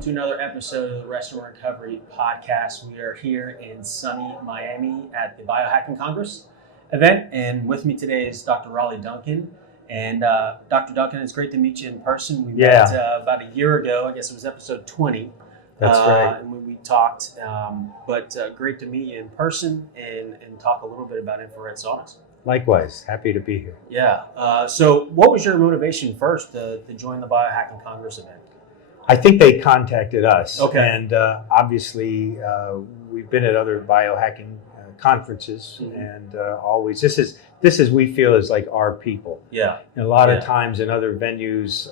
welcome to another episode of the Restaurant Recovery Podcast. We are here in sunny Miami at the Biohacking Congress event, and with me today is Dr. Raleigh Duncan. And Dr. Duncan, it's great to meet you in person. We met about a year ago. I guess it was episode 20. That's right. And when we talked, but great to meet you in person and talk a little bit about infrared saunas. Likewise, happy to be here. Yeah. So what was your motivation first to join the Biohacking Congress event? I think they contacted us. Okay. And obviously, we've been at other biohacking conferences, and always this is we feel is like our people. Yeah. And a lot of times in other venues,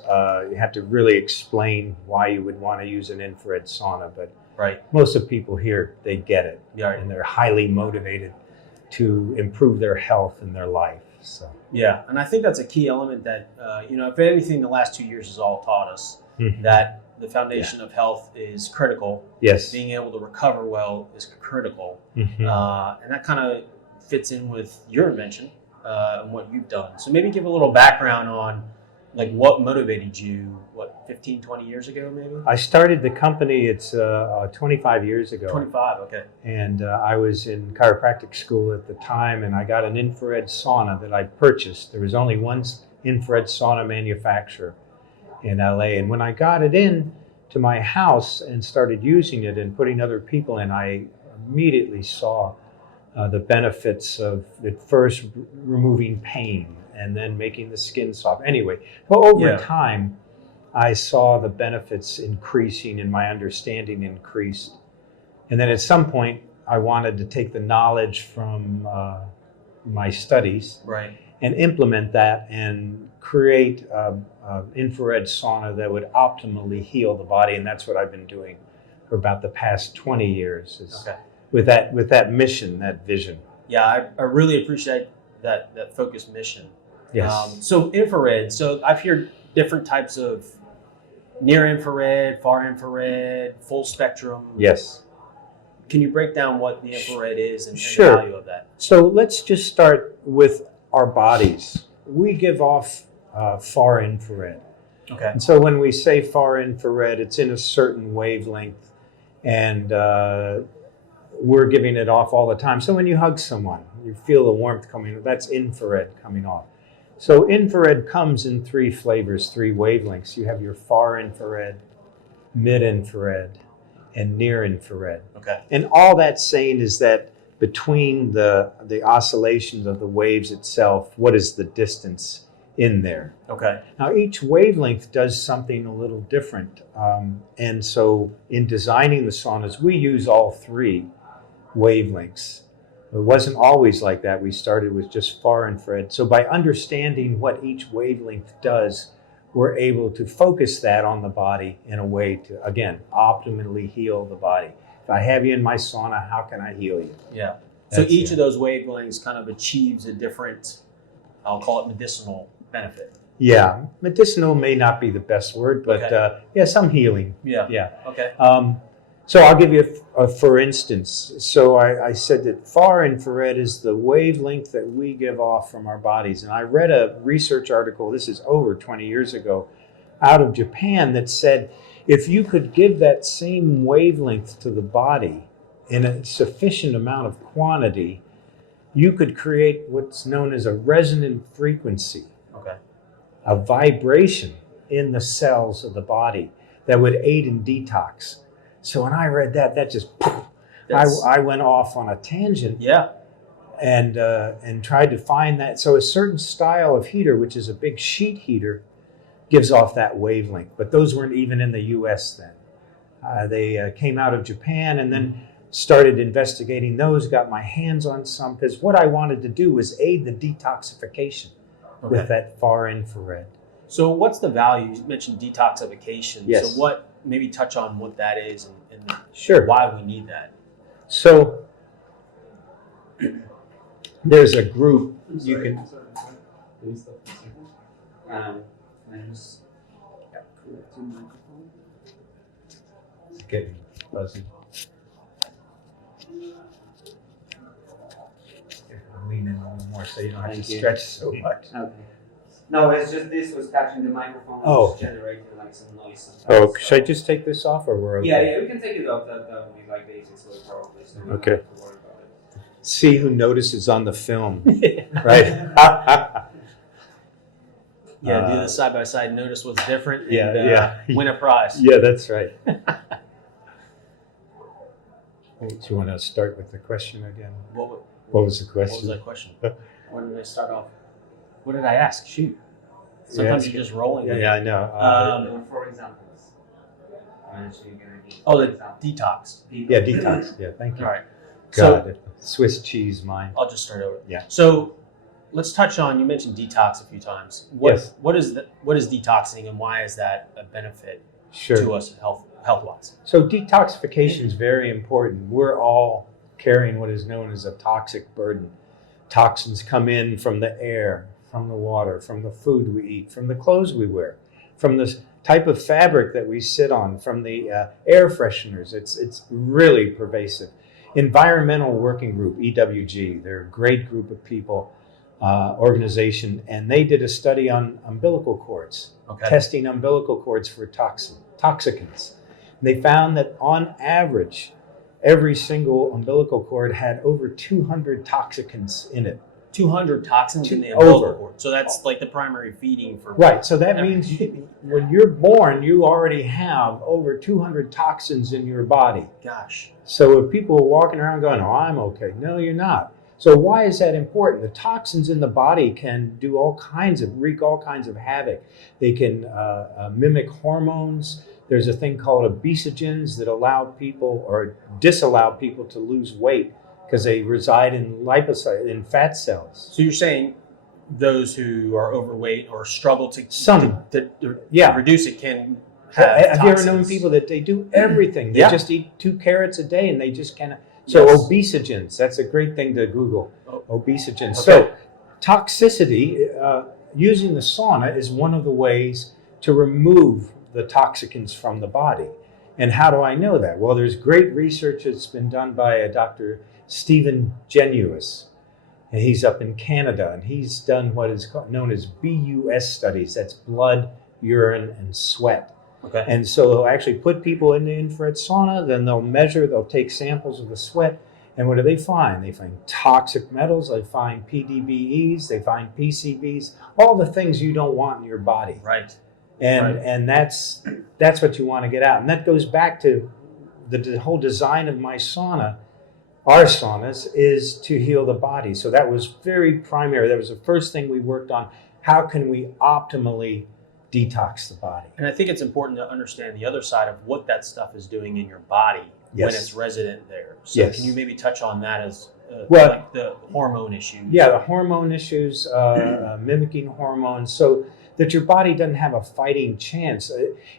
you have to really explain why you would want to use an infrared sauna, but most of the people here, they get it, and they're highly motivated to improve their health and their life. So yeah, and I think that's a key element that if anything, the last 2 years has all taught us that the foundation of health is critical. Yes. Being able to recover well is critical. And that kind of fits in with your invention and what you've done. So maybe give a little background on like what motivated you, 15, 20 years ago maybe? I started the company, it's 25 years ago. 25, okay. And I was in chiropractic school at the time, and I got an infrared sauna that I purchased. There was only one infrared sauna manufacturer in LA. And when I got it in to my house and started using it and putting other people in, I immediately saw the benefits of at first removing pain and then making the skin soft. Anyway, over time, I saw the benefits increasing and my understanding increased. And then at some point, I wanted to take the knowledge from my studies and implement that and create infrared sauna that would optimally heal the body. And that's what I've been doing for about the past 20 years with that mission, that vision. Yeah, I really appreciate that focused mission. Yes. So infrared, so I've heard different types of near infrared, far infrared, full spectrum. Yes. Can you break down what the infrared is and the value of that? So let's just start with our bodies. We give off far infrared. Okay. And so when we say far infrared, it's in a certain wavelength, and we're giving it off all the time. So when you hug someone, you feel the warmth coming, that's infrared coming off. So infrared comes in 3 flavors, 3 wavelengths. You have your far infrared, mid infrared, and near infrared. Okay. And all that's saying is that between the oscillations of the waves itself, what is the distance in there? Okay. Now each wavelength does something a little different. And so in designing the saunas, we use all 3 wavelengths. It wasn't always like that. We started with just far infrared. So by understanding what each wavelength does, we're able to focus that on the body in a way to, again, optimally heal the body. If I have you in my sauna, how can I heal you? Yeah. So each of those wavelengths kind of achieves a different, I'll call it medicinal benefit. Yeah. Medicinal may not be the best word, but some healing. Yeah. Okay. So I'll give you a for instance. So I said that far infrared is the wavelength that we give off from our bodies. And I read a research article, this is over 20 years ago, out of Japan that said, if you could give that same wavelength to the body in a sufficient amount of quantity, you could create what's known as a resonant frequency, a vibration in the cells of the body that would aid in detox. So when I read that just, I went off on a tangent. Yeah. And tried to find that. So a certain style of heater, which is a big sheet heater, gives off that wavelength. But those weren't even in the U.S. then. They came out of Japan and then started investigating those, got my hands on some, because what I wanted to do was aid the detoxification with that far infrared. So what's the value? You mentioned detoxification. Yes. So maybe touch on what that is and why we need that. So there's a group you can. It's getting fuzzy. Lean in a little more so you don't have to stretch so much. Okay. No, it's just this was touching the microphone, Oh. which generated like some noise sometimes. Oh, so- should I just take this off, or we're okay? Yeah, we can take it off. That would be like the easiest way probably. So we don't Okay. have to worry about it. See who notices on the film, right? Yeah, do the side by side. Notice what's different. And, Yeah. win a prize. Yeah, that's right. Do you want to start with the question again? What What was the was question? that question? Where did I start off? What did I ask? Shoot. Sometimes Yeah. you're just rolling. with Yeah, it. I know. There were 4 examples. I'm actually gonna give Oh, four the examples. detox. Yeah, detox. Yeah, thank you. All right. So God, Swiss cheese mind. I'll just start over. Yeah. So let's touch on. You mentioned detox a few times. What Yes. what is detoxing, and why is that a benefit Sure. to us health wise? So detoxification is very important. We're all carrying what is known as a toxic burden. Toxins come in from the air, from the water, from the food we eat, from the clothes we wear, from the type of fabric that we sit on, from the air fresheners. It's really pervasive. Environmental Working Group, EWG, they're a great group of people, organization, and they did a study on umbilical cords, Okay. testing umbilical cords for toxicants. And they found that on average, every single umbilical cord had over 200 toxicants in it. 200 toxins in the Over. umbilical cord. So that's like the primary feeding for. Right, so that means when you're born, you already have over 200 toxins in your body. Gosh. So if people are walking around going, oh, I'm okay. No, you're not. So why is that important? The toxins in the body can do wreak all kinds of havoc. They can mimic hormones. There's a thing called obesogens that allow people or disallow people to lose weight because they reside in in fat cells. So you're saying those who are overweight or struggle to Yeah. reduce it can have Have you ever known toxins. people that they do everything? They Yeah. just eat 2 carrots a day and they just cannot. So Yes. obesogens, that's a great thing to Google. Oh. Obesogens. Okay. So toxicity, using the sauna is one of the ways to remove the toxicants from the body. And how do I know that? Well, there's great research that's been done by a Dr. Stephen Genuis. And he's up in Canada, and he's done what is known as BUS studies. That's blood, urine, and sweat. Okay. And so they'll actually put people in the infrared sauna, then they'll take samples of the sweat, and what do they find? They find toxic metals, they find PDBEs, they find PCBs, all the things you don't want in your body. Right. And Right. and that's what you want to get out. And that goes back to the whole design of my sauna. Our saunas is to heal the body. So that was very primary. That was the first thing we worked on. How can we optimally detox the body? And I think it's important to understand the other side of what that stuff is doing in your body when Yes. it's resident there. So Yes. can you maybe touch on that as Well- like the hormone issue? Yeah, the hormone issues, mimicking hormones, so that your body doesn't have a fighting chance.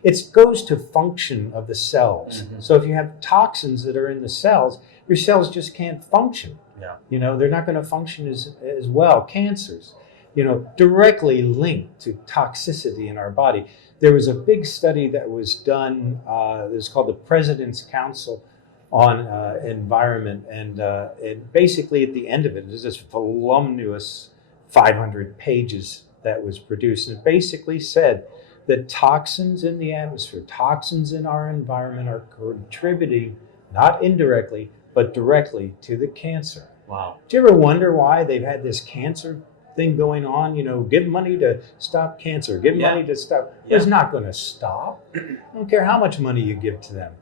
It goes to function of the cells. Mhm. So if you have toxins that are in the cells, your cells just can't function. Yeah. They're not going to function as well. Cancers, directly linked to toxicity in our body. There was a big study that was done. It was called the President's Council on Environment, and basically at the end of it, there's this voluminous 500 pages that was produced, and it basically said that toxins in the atmosphere, toxins in our environment are contributing, not indirectly, but directly to the cancer. Wow. Do you ever wonder why they've had this cancer thing going on? Give money to stop cancer, give Yeah. money to stop. Yeah. It's not going to stop. I don't care how much money you give to them.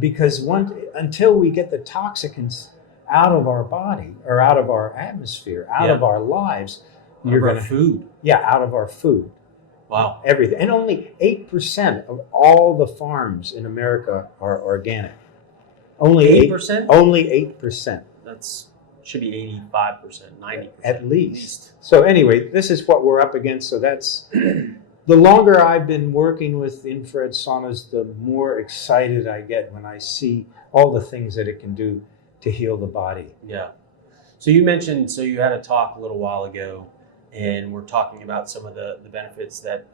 Because until we get the toxicants out of our body or out of our atmosphere, out Yeah. of our lives, You're you're going going to, food. out of our food, Wow. everything. And only 8% of all the farms in America are organic. Only 8%? Only 8%. That's should be 85%, 90%. At least. So anyway, this is what we're up against. So that's the longer I've been working with infrared saunas, the more excited I get when I see all the things that it can do to heal the body. Yeah. So you mentioned, you had a talk a little while ago, and we're talking about some of the benefits that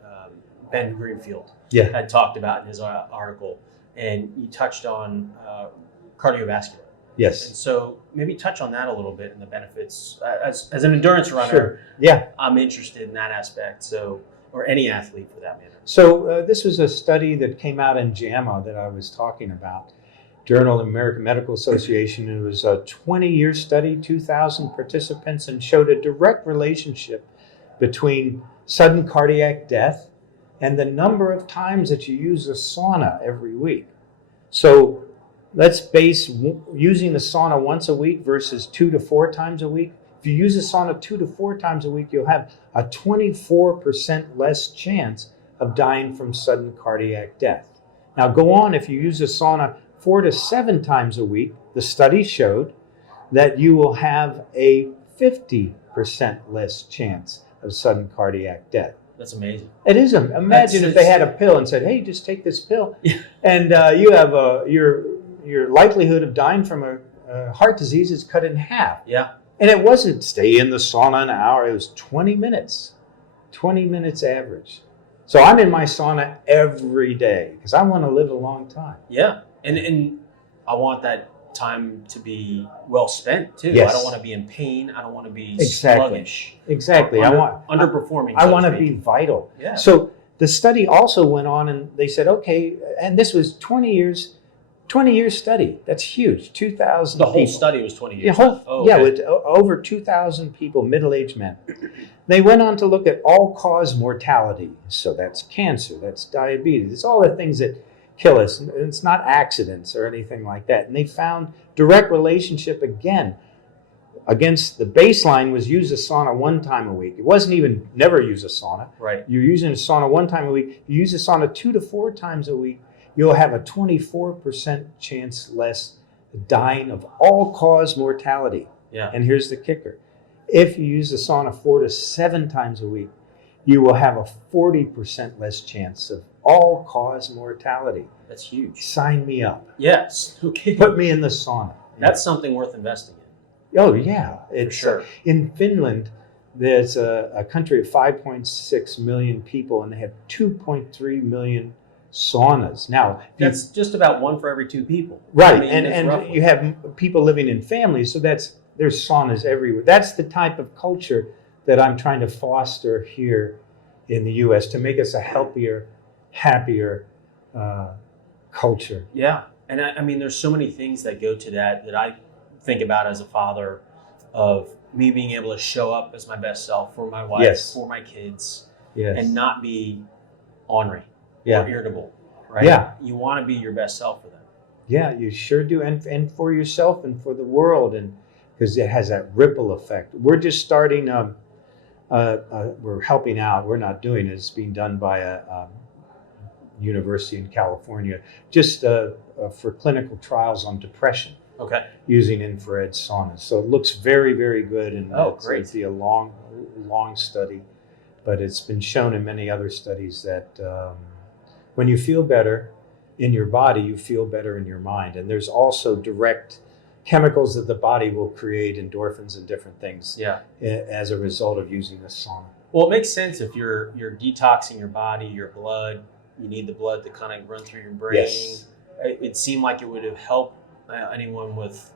Ben Greenfield Yeah. had talked about in his article, and you touched on cardiovascular. Yes. And so maybe touch on that a little bit and the benefits. As an endurance runner, Sure. Yeah. I'm interested in that aspect. So, or any athlete for that matter. So this was a study that came out in JAMA that I was talking about, Journal of American Medical Association. It was a 20-year study, 2,000 participants, and showed a direct relationship between sudden cardiac death and the number of times that you use a sauna every week. So let's base using the sauna once a week versus 2 to 4 times a week. If you use a sauna 2 to 4 times a week, you'll have a 24% less chance of dying from sudden cardiac death. Now go on, if you use a sauna 4 to 7 times a week, the study showed that you will have a 50% less chance of sudden cardiac death. That's amazing. It is. Imagine if they had a pill and said, "Hey, just take this pill," and you have your likelihood of dying from a heart disease is cut in half. Yeah. And it wasn't stay in the sauna an hour. It was 20 minutes, 20 minutes average. So I'm in my sauna every day because I want to live a long time. Yeah, and I want that time to be well spent too. Yes. I don't want to be in pain. I don't want to be Exactly. sluggish. Exactly. Underperforming. I so want to speak. be vital. Yeah. So the study also went on and they said, okay, and this was 20 year study. That's huge. 2,000 The whole people. study was 20 Yeah, years. yeah, with over 2,000 people, middle-aged men. They went on to look at all-cause mortality. So that's cancer, that's diabetes. It's all the things that kill us. It's not accidents or anything like that. And they found direct relationship again against the baseline was use a sauna 1 time a week. It wasn't even never use a sauna. Right. You're using a sauna 1 time a week. You use a sauna 2 to 4 times a week. You'll have a 24% chance less dying of all-cause mortality. Yeah. And here's the kicker. If you use the sauna 4 to 7 times a week, you will have a 40% less chance of all-cause mortality. That's huge. Sign me up. Yes. Okay. Put me in the sauna. That's something worth investing in. Oh, yeah. For It's, sure. in Finland, there's a country of 5.6 million people, and they have 2.3 million saunas. Now, That's just about 1 for every 2 people. right, I mean, it's and roughly. you have people living in families, so there's saunas everywhere. That's the type of culture that I'm trying to foster here in the U.S. to make us a healthier, happier culture. Yeah, and I mean, there's so many things that go to that I think about as a father, of me being able to show up as my best self for my wife, Yes. for my kids, Yes. and not be ornery Yeah. or irritable. Right? Yeah. You want to be your best self for them. Yeah, you sure do, and for yourself and for the world, and because it has that ripple effect. We're just starting. We're helping out. We're not doing it. It's being done by a university in California, just for clinical trials on depression Okay. using infrared saunas. So it looks very, very good, and Great. it's a long study, but it's been shown in many other studies that when you feel better in your body, you feel better in your mind. And there's also direct chemicals that the body will create, endorphins and different things, Yeah. as a result of using the sauna. Well, it makes sense if you're detoxing your body, your blood. You need the blood to kind of run through your brain. Yes. It seemed like it would have helped anyone with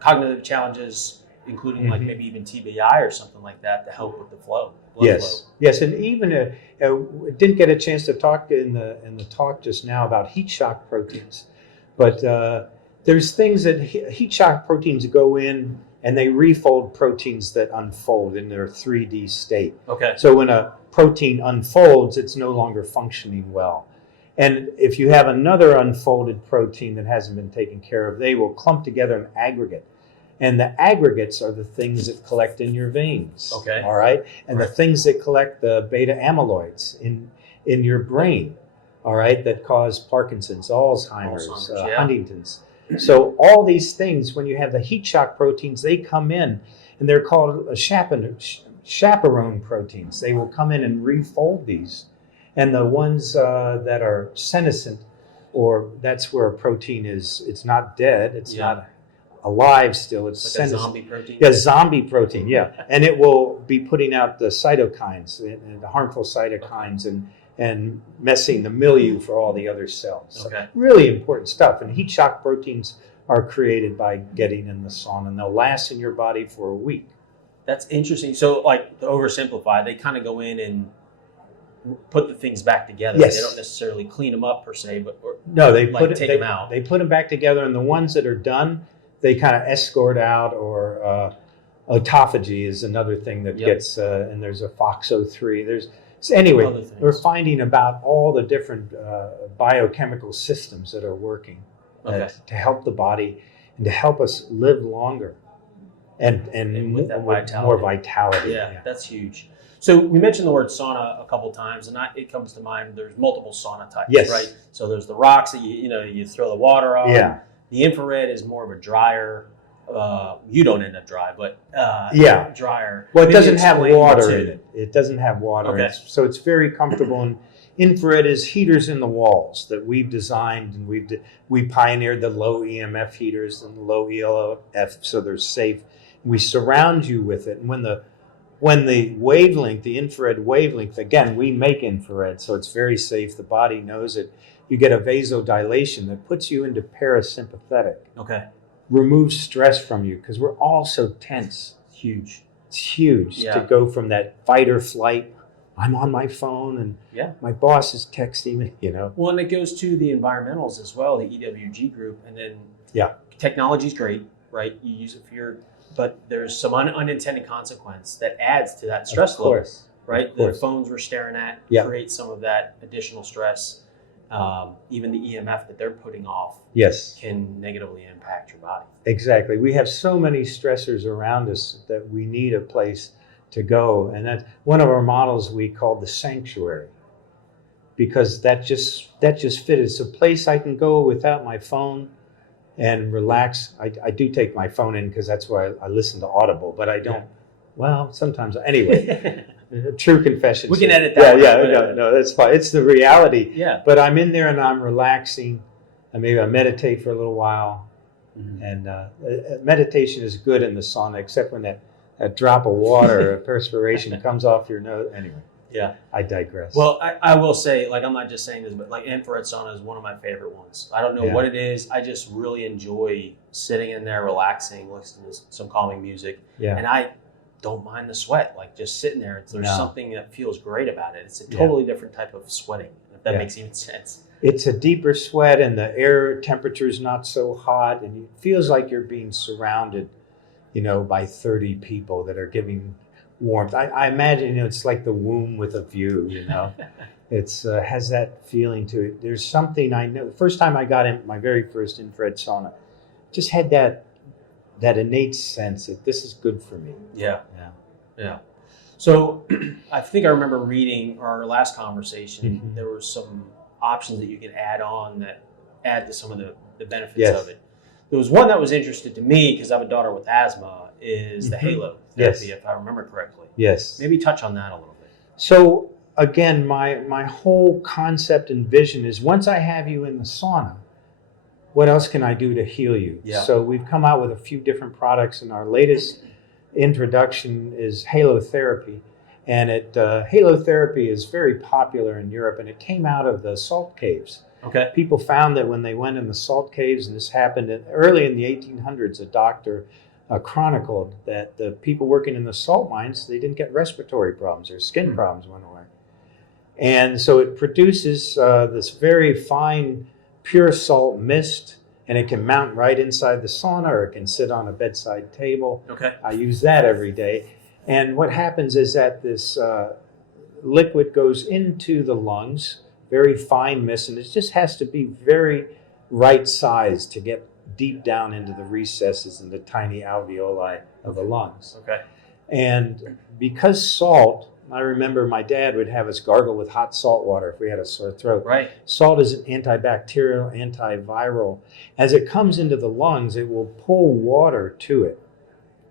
cognitive challenges, including like Mhm. maybe even TBI or something like that, to help with the blood Yes, flow. yes, and even didn't get a chance to talk in the talk just now about heat shock proteins, but there's things that heat shock proteins go in and they refold proteins that unfold in their 3D state. Okay. So when a protein unfolds, it's no longer functioning well. And if you have another unfolded protein that hasn't been taken care of, they will clump together in aggregate. And the aggregates are the things that collect in your veins. Okay. All right. And the things that collect the beta amyloids in your brain. All right. That cause Parkinson's, Alzheimer's, yeah. Huntington's. So all these things, when you have the heat shock proteins, they come in, and they're called chaperone proteins. They will come in and refold these. And the ones that are senescent, or that's where a protein is, it's not dead, it's not alive still, it's like a senescent. zombie protein. Yeah, zombie protein, yeah. And it will be putting out the cytokines, and the harmful cytokines, and messing the milieu for all the other cells. So Okay. really important stuff. And heat shock proteins are created by getting in the sauna, and they'll last in your body for a week. That's interesting. So, like, to oversimplify, they kind of go in and put the things back together. Yes. They don't necessarily clean them up per se, but No, they like take them out. They put them back together, and the ones that are done, they kind of escort out. Or autophagy is another thing that gets, and there's a FOXO3. Anyway, we're finding about all the different biochemical systems that are working to help the body and to help us live longer and with that more vitality. Yeah, that's huge. So we mentioned the word sauna a couple times, and it comes to mind. There's multiple sauna types, right? So there's the rocks that you throw the water on. Yeah. The infrared is more of a drier. You don't end up dry, but drier. Well, it doesn't have water in it. It doesn't have water. Okay. So it's very comfortable. And infrared is heaters in the walls that we've designed, and we pioneered the low EMF heaters and the low ELF, so they're safe. We surround you with it, and when the wavelength, the infrared wavelength, again, we make infrared, so it's very safe. The body knows it. You get a vasodilation that puts you into parasympathetic. Okay. Removes stress from you, because we're all so tense. Huge. It's huge to go from that fight or flight. I'm on my phone and my boss is texting me, Well, and it goes to the environmentals as well, the EWG group, and then technology's great, right? You use it but there's some unintended consequence that adds to that stress level, right? The phones we're staring at create some of that additional stress. Even the EMF that they're putting off can negatively impact your body. Exactly. We have so many stressors around us that we need a place to go. And that's one of our models we call the sanctuary, because that just fit. It's a place I can go without my phone and relax. I do take my phone in because that's why I listen to Audible, but I don't. Well, sometimes. Anyway. True confession. We can edit that. No, that's fine. It's the reality. Yeah. But I'm in there and I'm relaxing, and maybe I meditate for a little while. Mm-hmm. And meditation is good in the sauna, except when that drop of water or perspiration comes off your nose. Anyway. Yeah. I digress. Well, I will say, like, I'm not just saying this, but like infrared sauna is one of my favorite ones. I don't know what it is. I just really enjoy sitting in there, relaxing, listening to some calming music. Yeah. And I don't mind the sweat, like just sitting there. There's something that feels great about it. It's a totally different type of sweating, if that makes even sense. It's a deeper sweat, and the air temperature is not so hot, and it feels like you're being surrounded, by 30 people that are giving warmth. I imagine, it's like the womb with a view, It's has that feeling to it. There's something I know. The first time I got in my very first infrared sauna, just had that innate sense that this is good for me. Yeah. So I think I remember reading our last conversation, there were some options that you can add on that add to some of the benefits of it. There was one that was interesting to me because I have a daughter with asthma, is the Halotherapy, if I remember correctly. Yes. Maybe touch on that a little bit. So again, my whole concept and vision is once I have you in the sauna, what else can I do to heal you? Yeah. So we've come out with a few different products, and our latest introduction is Halotherapy. And Halotherapy is very popular in Europe, and it came out of the salt caves. Okay. People found that when they went in the salt caves, and this happened early in the 1800s, a doctor chronicled that the people working in the salt mines, they didn't get respiratory problems. Their skin problems went away. And so it produces this very fine, pure salt mist, and it can mount right inside the sauna, or it can sit on a bedside table. Okay. I use that every day. And what happens is that this liquid goes into the lungs, very fine mist, and it just has to be very right size to get deep down into the recesses and the tiny alveoli of the lungs. Okay. And because salt, I remember my dad would have us gargle with hot salt water if we had a sore throat. Right. Salt is an antibacterial, antiviral. As it comes into the lungs, it will pull water to it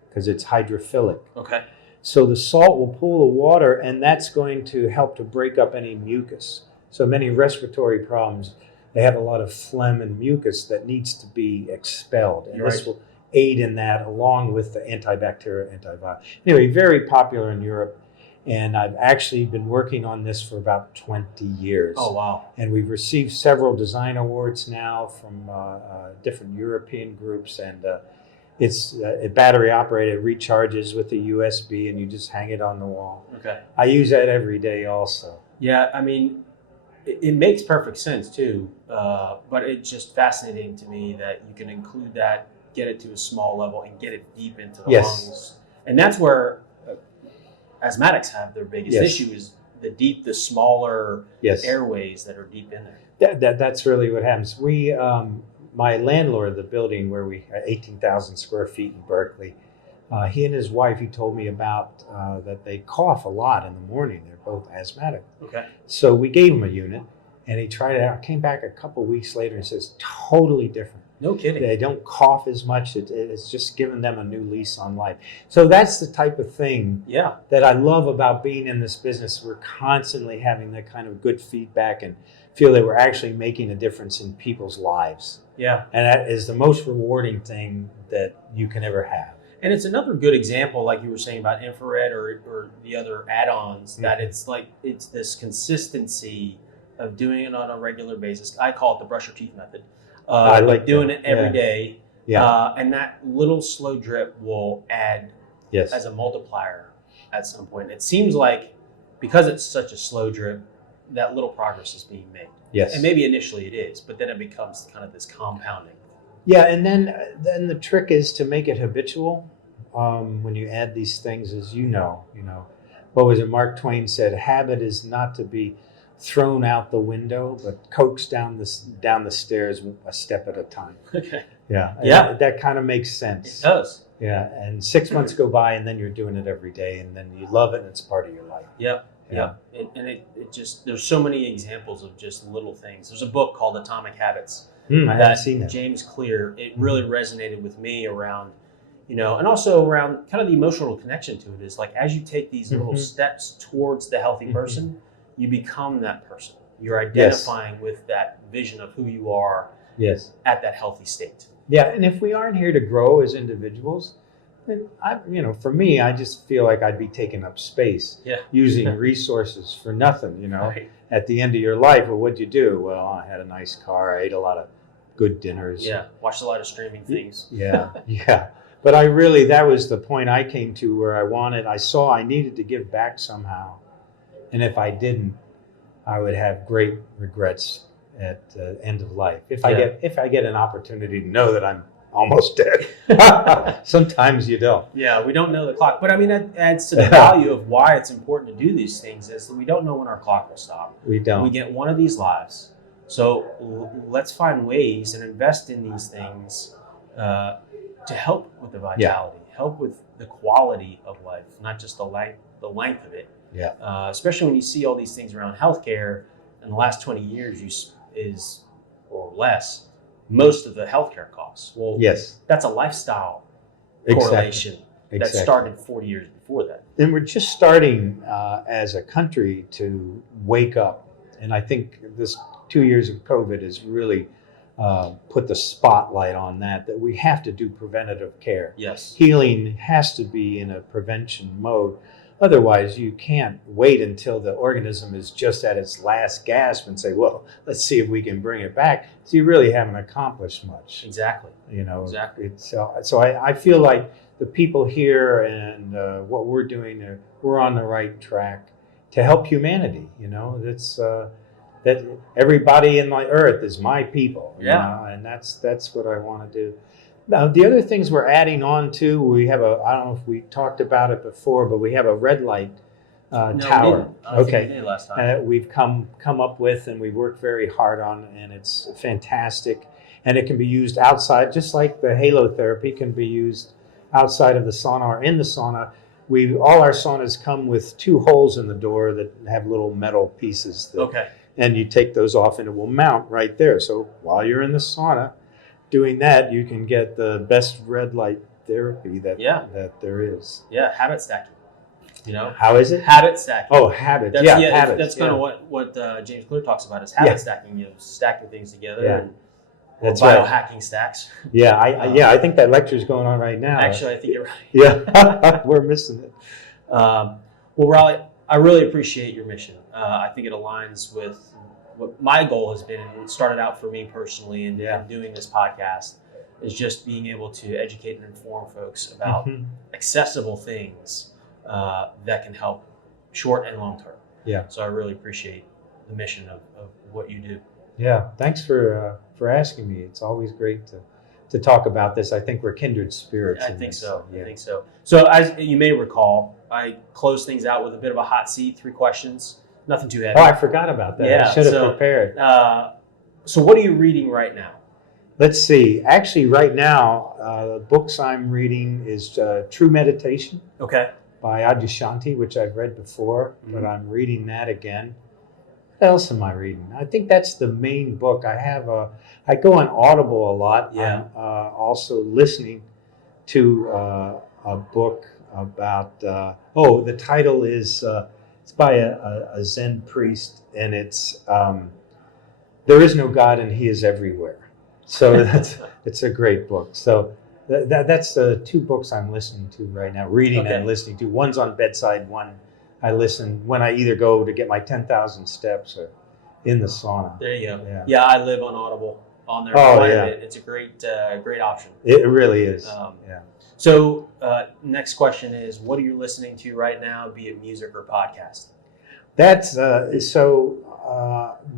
because it's hydrophilic. Okay. So the salt will pull the water, and that's going to help to break up any mucus. So many respiratory problems, they have a lot of phlegm and mucus that needs to be expelled. And this will aid in that along with the antibacterial, antiviral. Anyway, very popular in Europe. And I've actually been working on this for about 20 years. Oh, wow. And we've received several design awards now from different European groups. And it's battery operated, recharges with a USB, and you just hang it on the wall. Okay. I use that every day also. Yeah, I mean, it makes perfect sense too, but it's just fascinating to me that you can include that, get it to a small level, and get it deep into the lungs. And that's where asthmatics have their biggest issue is the smaller airways that are deep in there. That's really what happens. We, my landlord, the building where we 18,000 square feet in Berkeley, he and his wife, he told me about that they cough a lot in the morning. They're both asthmatic. Okay. So we gave him a unit, and he tried it out. Came back a couple weeks later and says, totally different. No kidding. They don't cough as much. It's just given them a new lease on life. So that's the type of thing that I love about being in this business. We're constantly having that kind of good feedback and feel that we're actually making a difference in people's lives. Yeah. And that is the most rewarding thing that you can ever have. And it's another good example, like you were saying about infrared or the other add-ons, that it's this consistency of doing it on a regular basis. I call it the brush your teeth method. I like doing that. it every day. Yeah. And that little slow drip will add as a multiplier at some point. It seems like because it's such a slow drip, that little progress is being made. Yes. And maybe initially it is, but then it becomes kind of this compounding. Yeah, and then the trick is to make it habitual. When you add these things, as you know, what was it? Mark Twain said, "Habit is not to be thrown out the window, but coaxed down the stairs a step at a time." Okay. Yeah. Yeah. That kind of makes sense. It does. Yeah. And 6 months go by, and then you're doing it every day, and then you love it, and it's part of your life. Yep. Yeah. It just, there's so many examples of just little things. There's a book called Atomic Habits. I haven't seen that. James Clear, it really resonated with me around, and also around kind of the emotional connection to it is like, as you take these little steps towards the healthy person, you become that person. You're identifying with that vision of who you are at that healthy state. Yeah. And if we aren't here to grow as individuals, then for me, I just feel like I'd be taking up space using resources for nothing, Right. At the end of your life. Well, what'd you do? Well, I had a nice car. I ate a lot of good dinners. Yeah. Watched a lot of streaming things. Yeah. But that was the point I came to where I saw I needed to give back somehow. And if I didn't, I would have great regrets at the end of life. If I get an opportunity to know that I'm almost dead. Sometimes you don't. Yeah, we don't know the clock. But I mean, that adds to the value of why it's important to do these things is that we don't know when our clock will stop. We don't. We get one of these lives. So let's find ways and invest in these things to help with the vitality, help with the quality of life, not just the length of it. Yeah. Especially when you see all these things around healthcare in the last 20 years or less, most of the healthcare costs. Well, that's a lifestyle correlation that started 40 years before that. And we're just starting as a country to wake up. And I think this 2 years of COVID has really put the spotlight on that we have to do preventative care. Yes. Healing has to be in a prevention mode. Otherwise, you can't wait until the organism is just at its last gasp and say, well, let's see if we can bring it back. So you really haven't accomplished much. Exactly. Exactly. So I feel like the people here and what we're doing, we're on the right track to help humanity. That's that everybody in the earth is my people. And that's what I want to do. Now, the other things we're adding on to, we have I don't know if we talked about it before, but we have a red light tower. We didn't. I don't think we did last time. We've come up with, and we worked very hard on, and it's fantastic. And it can be used outside, just like the halotherapy can be used outside of the sauna or in the sauna. All our saunas come with 2 holes in the door that have little metal pieces. And you take those off, and it will mount right there. So while you're in the sauna, doing that, you can get the best red light therapy that there is. Yeah, habit stacking. How is it? Habit stacking. Oh, habit. Habits. That's kind of what James Clear talks about is habit stacking. Stacking things together. Yeah. And That's biohacking stacks. Yeah, I think that lecture is going on right now. Actually, I think you're right. Yeah, we're missing it. Well, Raleigh, I really appreciate your mission. I think it aligns with what my goal has been, and it started out for me personally in doing this podcast, is just being able to educate and inform folks about accessible things that can help short and long term. Yeah. So I really appreciate the mission of what you do. Yeah. Thanks for asking me. It's always great to talk about this. I think we're kindred spirits. I think so. So as you may recall, I close things out with a bit of a hot seat, 3 questions. Nothing too heavy. Oh, I forgot about that. Yeah, I should have prepared. So what are you reading right now? Let's see. Actually, right now, the books I'm reading is True Meditation Okay. by Adyashanti, which I've read before, but I'm reading that again. What else am I reading? I think that's the main book. I go on Audible a lot. Yeah. I'm also listening to a book about, the title is, it's by a Zen priest, and it's There Is No God and He Is Everywhere. So it's a great book. So that's the 2 books I'm listening to right now, reading and listening to. One's on bedside, one I listen when I either go to get my 10,000 steps or in the sauna. There you go. Yeah. Yeah, I live on Audible on there. Oh, yeah. It's a great option. It really is. Yeah. So next question is, what are you listening to right now, be it music or podcast? That's the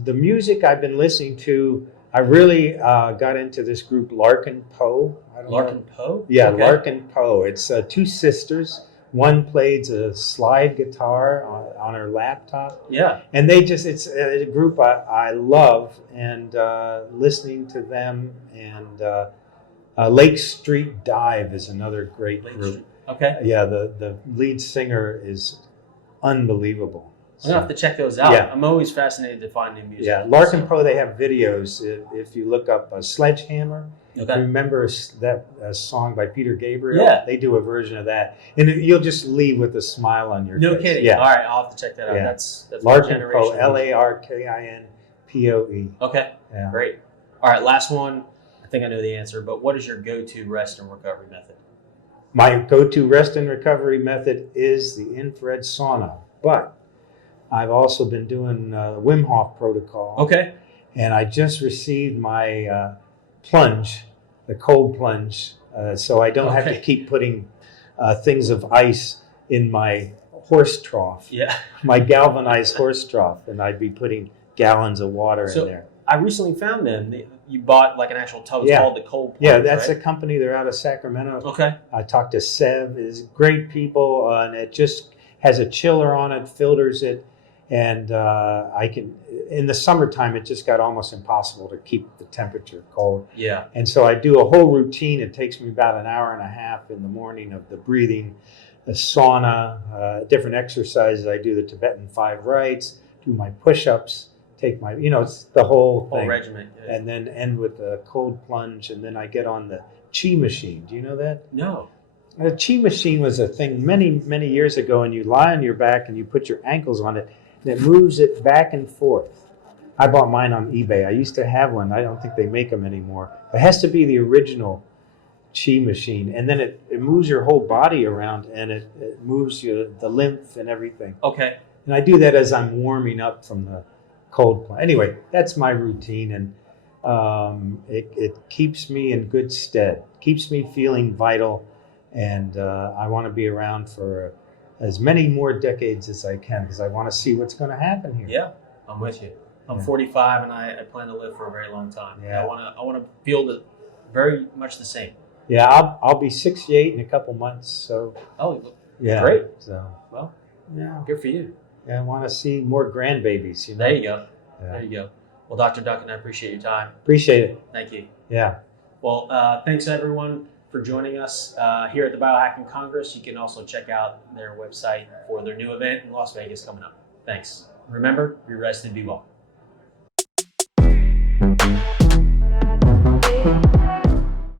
music I've been listening to. I really got into this group Larkin Poe. Larkin Poe? Yeah, Okay. Larkin Poe. It's 2 sisters. One plays a slide guitar on her laptop. Yeah. And it's a group I love, and listening to them, and Lake Street Dive is another great group. Okay. Yeah, the lead singer is unbelievable. I'm going to have to check those out. Yeah. I'm always fascinated to find new music. Yeah, Larkin Poe, they have videos. If you look up Sledgehammer, Okay. remember that song by Peter Gabriel? Yeah. They do a version of that. And you'll just leave with a smile on your face. No kidding. Yeah. All right, I'll have to check that out. Yeah. That's Larkin Poe, generation. LARKINPOE. Okay. Yeah. Great. All right, last one. I think I know the answer, but what is your go-to rest and recovery method? My go-to rest and recovery method is the infrared sauna, but I've also been doing Wim Hof protocol. Okay. And I just received my plunge, the cold plunge, so I don't have to keep putting things of ice in my horse trough, Yeah. my galvanized horse trough, and I'd be putting gallons of water in there. I recently found them. You bought like an actual tub. It's called the Cold Plunge, Yeah, that's right? a company. They're out of Sacramento. Okay. I talked to Sev. Is great people, and it just has a chiller on it, filters it, and I can. In the summertime, it just got almost impossible to keep the temperature cold. Yeah. And so I do a whole routine. It takes me about an hour and a half in the morning of the breathing, the sauna, different exercises. I do the Tibetan 5 rites, do my push-ups, take my, it's the whole thing. Whole regiment. Yeah. And then end with a cold plunge, and then I get on the chi machine. Do you know that? No. The chi machine was a thing many, many years ago, and you lie on your back and you put your ankles on it, and it moves it back and forth. I bought mine on eBay. I used to have one. I don't think they make them anymore. It has to be the original chi machine, and then it moves your whole body around, and it moves the lymph and everything. Okay. And I do that as I'm warming up from the cold plunge. Anyway, that's my routine, and it keeps me in good stead, keeps me feeling vital, and I want to be around for as many more decades as I can, because I want to see what's going to happen here. Yeah, I'm with you. I'm 45, and I plan to live for a very long time. Yeah. I want to feel very much the same. Yeah, I'll be 68 in a couple months. So Oh, yeah, great. So well, yeah, good for you. I want to see more grandbabies. There you go. Yeah. There you go. Well, Dr. Duncan, I appreciate your time. Appreciate it. Thank you. Yeah. Well, thanks everyone for joining us here at the Biohacking Congress. You can also check out their website for their new event in Las Vegas coming up. Thanks. Remember, be rested, be well.